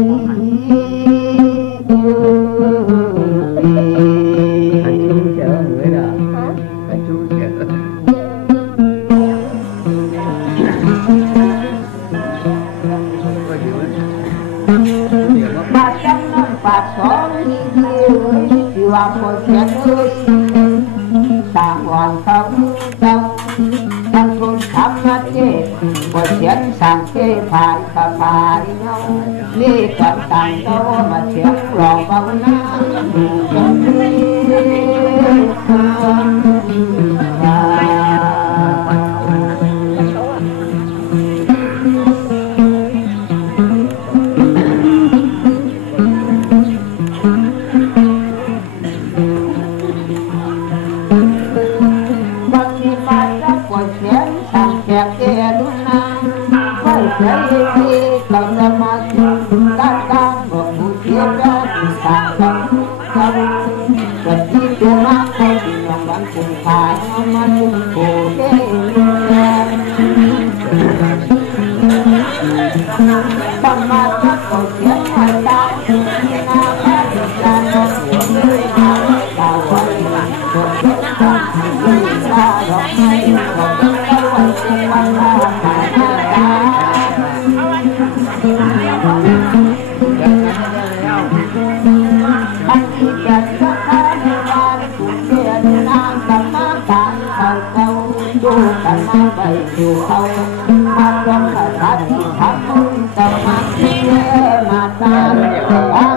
ว่าคนเสียด้วยต่างวันเขาจังทั้งคนทำมาเจ็บคนเสียงสั่งเจ็บผ่านกับผ่านเงานี่กันต่างโตมาเสียงหลอกเอาหน้าดูจังเลยเราจะมาถึงการบอกผู้เชี่ยวชาญต่างกันกันแต่ที่ตัวมากคนอย่างวันคงขายมาถึงโคเด้ต้องมาทักเขาเสียงให้ได้งานแค่การทำหัวเลยมาดาวไว้คนเดียวกันไม่ได้หรอกไม่หรอกไม่ไหวจะมาหาใครอันที่เกิดก็แค่ในวันถูกเปลี่ยนนางกับมาตายเขาดูกันมาไปดูเขามาลงกับท่านที่ทำจะมาเที่ยวมาตาย